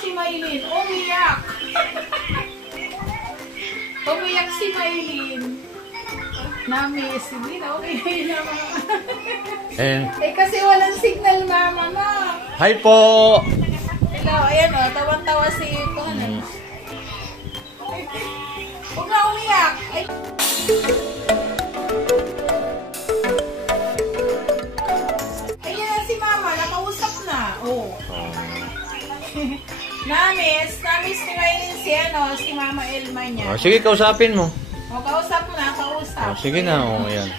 si Maylin. Umiyak. Umiyak si Maylin. Namiss. Hindi na okay naman. Kasi walang signal, mama, no? Hi po! Hello, ayan o. Tawan-tawa si Paano. Huwag na umiyak. Ay. Ayan si mama. Nakausap na. Oh. Namiss ni Maylin si Mama Elma niya. Sige, kausapin mo. Kausap mo na, kausap. Sige na, yan.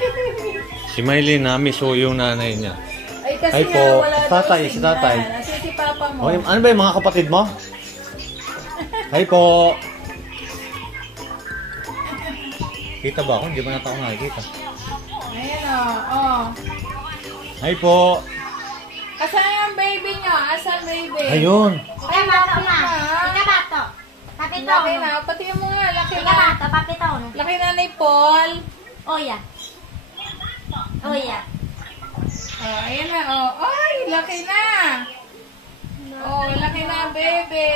Si Maylin, namiss yung nanay niya. Ay, kasi Hi po. wala Tatay, daw si tatay. Kasi si papa mo. Ano ba yung mga kapatid mo? Hi po. Kita ba ako? Hindi ba nata ako nakikita? Ayan o. Hi po. Asan yung baby nyo? Asan baby? Ayun. Ay, bato na. Ika bato. Papito. Laki na. Pati mo nga. Laki Ika na. bato, papito. Laki na ni Paul. Oya. Oya. Ayan na. Ay, laki na. Laki na baby.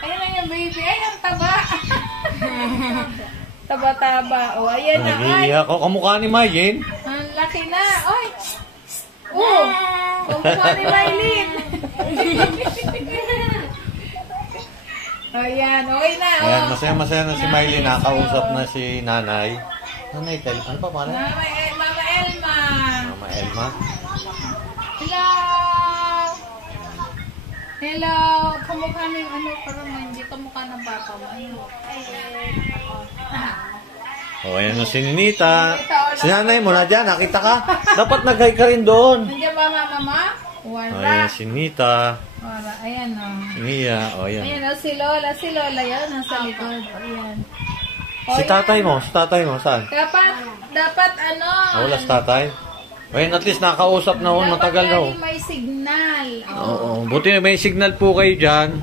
Ayan na yung baby. Ay, ang taba. Taba-taba. Ayan na. Nag-iiyak ko. Kamukha ni Maylin. Ang laki na. Ay. Kamukha ni Maylin. Ayan, okay na. Ayan, masaya-masaya na si Maylin. Nakausap na si nanay. Nanay, ano pa pala? Mama Elma. Mama Elma. Hello. Hello. Kamukha ni parang hindi kamukha ng bata mo. Ayan na si Ninita. Si nanay mo na dyan, nakita ka? Dapat nag-hi ka rin doon. Nandiyan ba mama? Wala. Ayan si Nita. Wala. Ayan o. Mia, ayan. Ayan si Lola. Si Lola yan, nasa likod. Ayan. Si tatay mo, saan? Dapat Wala si tatay. Ayan, at least nakausap na ho, matagal na ho. Dapat may signal. Oo, buti may signal po kayo dyan.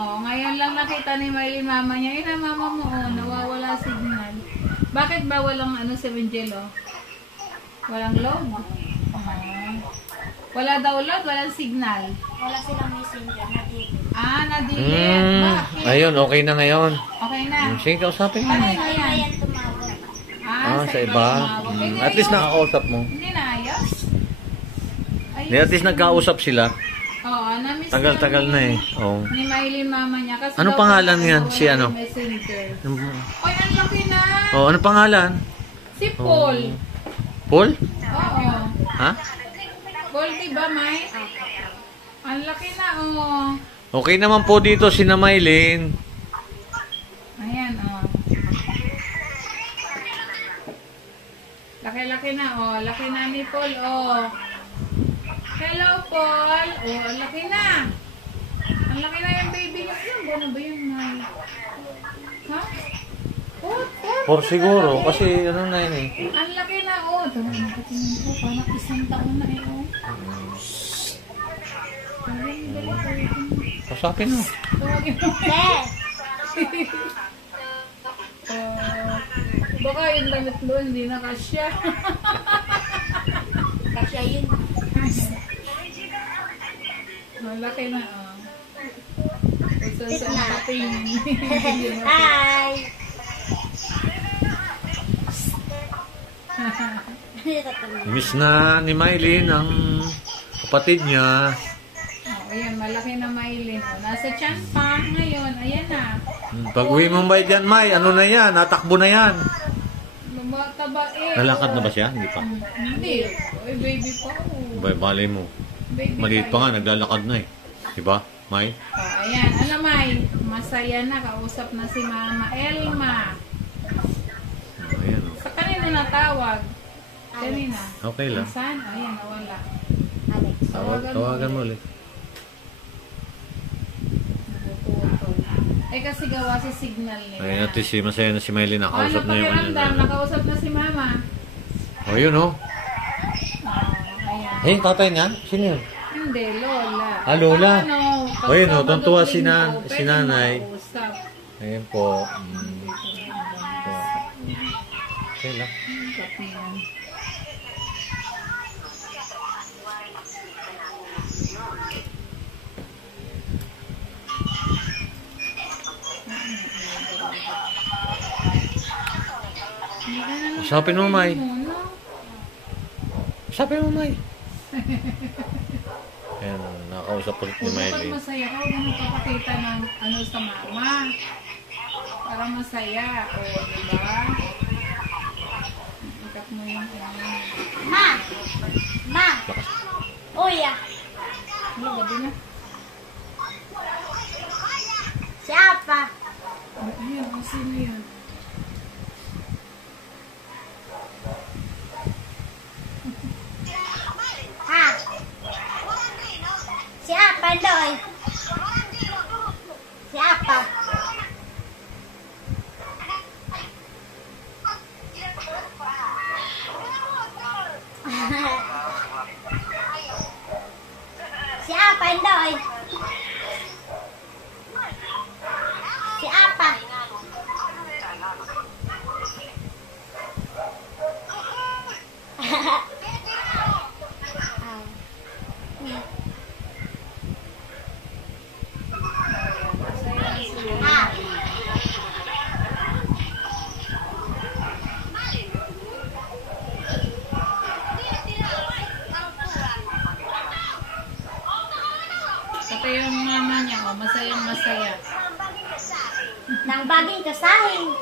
Ngayon lang nakita ni Maylin mama niya. Yun ang mama mo, nawawala signal. Bakit ba walang si Angelo? Walang load? Wala daw load, walang signal. Wala silang messenger na dito. Na-delete. Bakit? Ayun, okay na ngayon. Okay na. Sige, kausapin mo. Ayan tumawag. Sa iba. At least nakakausap mo. Hindi na ayos? At least nagkausap sila. Na-miss Tagal-tagal na eh. Oo. Ni Maylin mama niya. Kasi Anong pangalan yan? Si ano? Messenger. Ay, ang laki na. Anong pangalan? Si Paul. Paul? Oo. Ha? Paul, diba, May? Ang laki na, Okay naman po dito si na Maylin. Ayan, Laki-laki na, Laki na ni Paul, Hello, Paul. Ang laki na. Ang laki na yung baby niya. Ano ba yung May? Ha? Por siguro, kasi ano na yun eh. Ang laki na, Tama na katingin ko. Parang isang taon na Pasapin mo. Baka yung damit doon, hindi na kasya. Kasya yun. Malaki na, Saan patingin. Hi! Miss na ni Maylin ang kapatid niya. Ayan, malaki na Maylin. Nasa tiyan pa ngayon. Ayan na. Pag uwi mo ba dyan, May? Ano na yan? Natakbo na yan. Taba Nalakad na ba siya? Hindi pa. Hindi. Ay, baby pa. Balay mo. Maliit pa nga, naglalakad na eh. Diba, May? Ayan. Ano, May? Masaya na. Kausap na si Mama Elma. Ayan. Sa kanino natawag? Kanina. Okay lang. Saan? Ayan, nawala. Alex. Tawagan mo ulit. Kasi gawa si signal nila. Ayun, at least masaya na si Maylin. Nakausap na yung pakiramdam? Nakausap na si Mama. Yun Ayan. Tatay niya? Sino yun? Hindi, Lola. Lola. Ayun, Sabado tuntua linggo, si pwede nanay. makausap. Ayun po. Okay lang. Usapin mo, May. Muna. Usapin mo, May. Ayan, nakausap ulit ni Kung dapat Miley. masaya ka, huwag mo papakita ng ano sa mama. Para masaya. O, diba? Ikat mo yung ano. Ma! Ma! Uy, ah. Ano, gabi na. Siapa? Ayun, sino yun? Ha? Siapa, Doy? Siapa? Siapa, Doy? Siapa? Ah. Pati yung mama niya, oh, masayang masaya. Nang baging kasahin.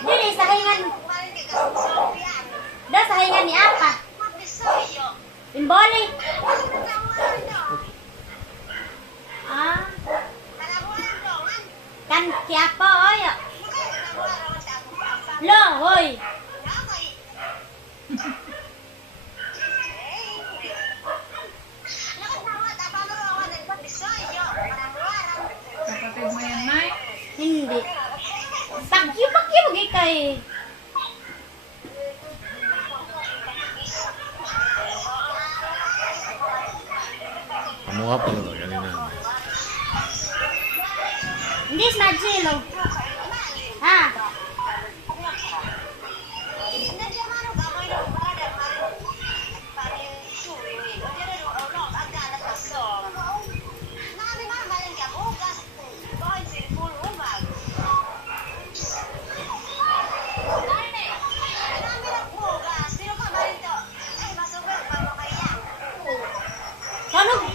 Dili, sahingan. Da, sahingan ni apa? Imboli. Ah. Kan siapa, oyo? Lo, hoy. Kapatid mo yan, Nay? Hindi. Pakyo bagi kay. Kamu nga pala ba? Ganina. Hindi, smajilo. Ha?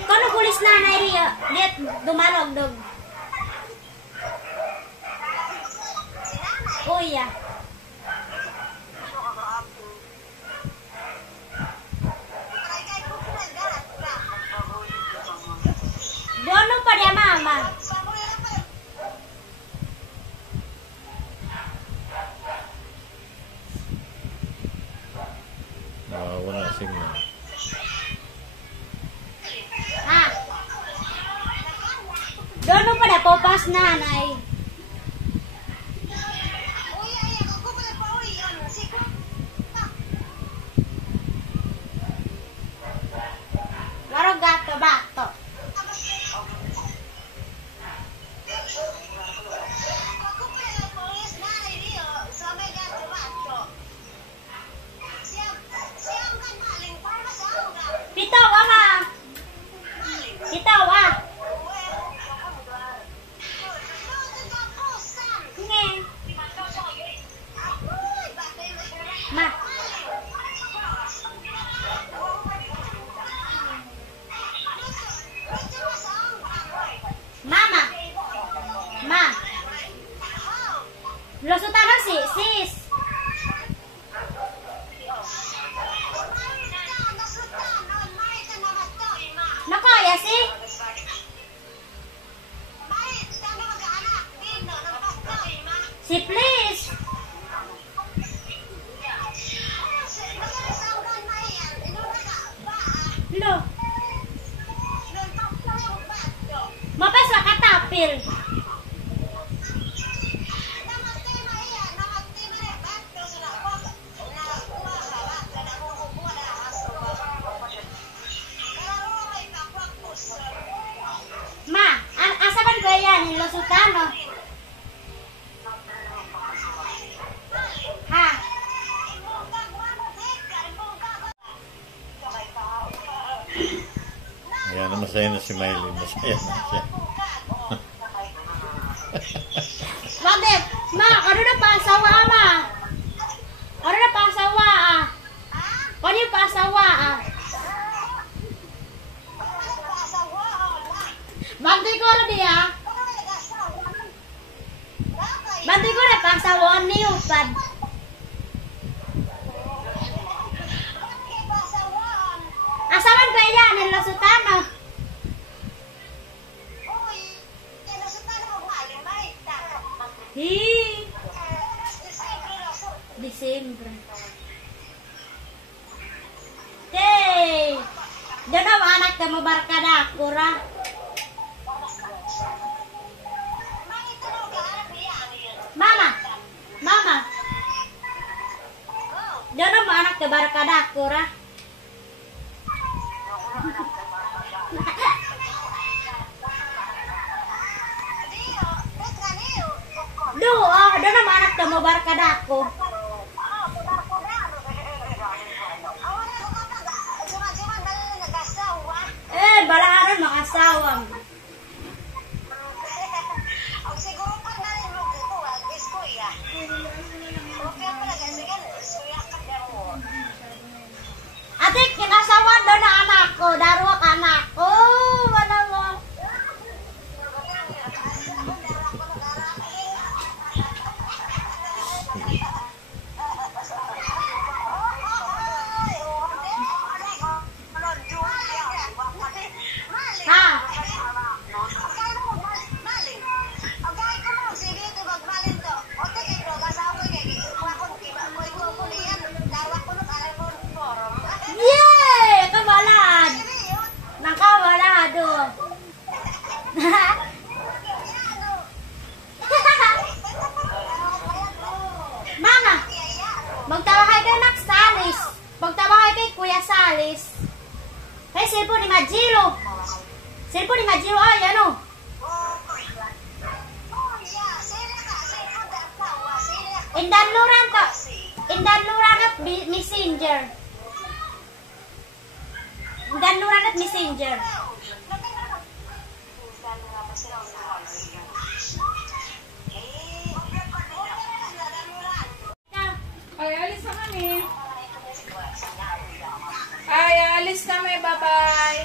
Kano pulis na na iriya? Diet dumalog dog. Oh iya. Dono pa dia mama. Wala signal. Ha? Dono pa dia popas nanay. Laro gato bato. Pitaw ama. Pitaw ah. Nge. Ma. Mama. Ma. Lusutan na sis. Nakaya si? Si please. Lo. Mapasa katapil. Ma, asa ba gaya ni Losutano? Ha? Ayan, masaya na si Miley. Masaya na siya. Bakit? Ma, ano na pa? pasawa ama. Ano na pasawa ah? Ano yung pasawa ah? Banti ko na dia. Banti ko na pasawaan niyo pad. Asawan ko iya nila sutano. Desember. Hey, dana anak kamu barkada kura. Mama. Dana anak ke barkada kura. Dana anak kamu barkada ko. Balaharan makasawang. Ate, kinasawan doon na anak ko. Darwa ka anak ko. Wala mo. Mama, magtawahay kay Max Salis. Magtawahay kay Kuya Salis. Kay cellphone ni Majilo. Cellphone ni Majilo ay ano? Indanluran to. Indanluran at messenger. Indanluran at messenger. Ay, alis na kami. Ay, alis kami. Bye-bye.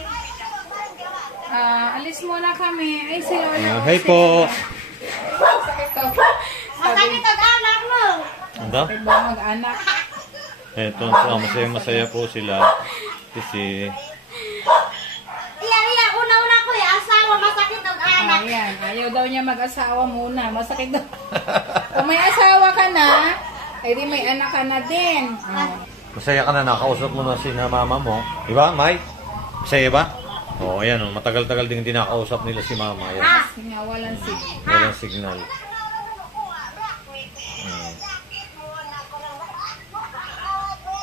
Alis muna kami. Ay, si Lola. Hi po. Sakit to. Masakit ang anak mo. Ano? Sakit ba mag-anak? Eto po, masaya po sila. Kasi, Iya, una-una ko eh. Asawa, masakit ang anak. Ayan, ayaw daw niya mag-asawa muna. Masakit daw. Kung may asawa ka na, ay di may anak ka na din. masaya ka na, nakausap mo na si mama mo. Diba, Mike? Masaya ba? Oo, ayan, matagal-tagal din hindi nakausap nila si mama. Ayan. Kasi nga walang signal. Walang signal.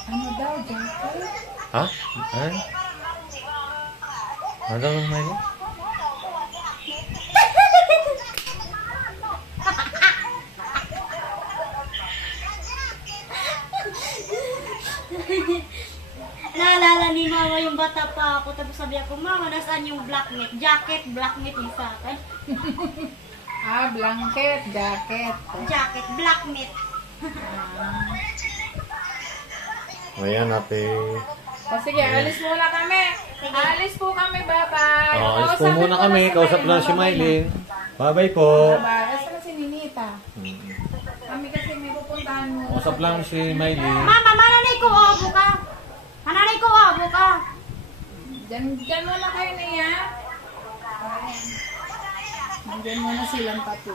Ano daw, Jacob? Ha? Ano? Ano daw, Mike? Naalala ni mama yung bata pa ako. Tapos sabi ako, mama, nasaan yung blacknet? Jacket, blacknet yung sa akin. Blanket, jacket. Jacket, blacknet. Ayan, ate. O sige, alis muna kami. Alis po kami, bye-bye. Alis po muna kami. Kausap lang si Mylene. Bye-bye po. Bye-bye. Asa na si Ninita? Kami kasi may pupuntahan mo. Kausap lang si Mylene. Mama, mananay ko abo ka. Mananay ko abo ka. Diyan muna kayo na yan. Diyan muna silang tatlo.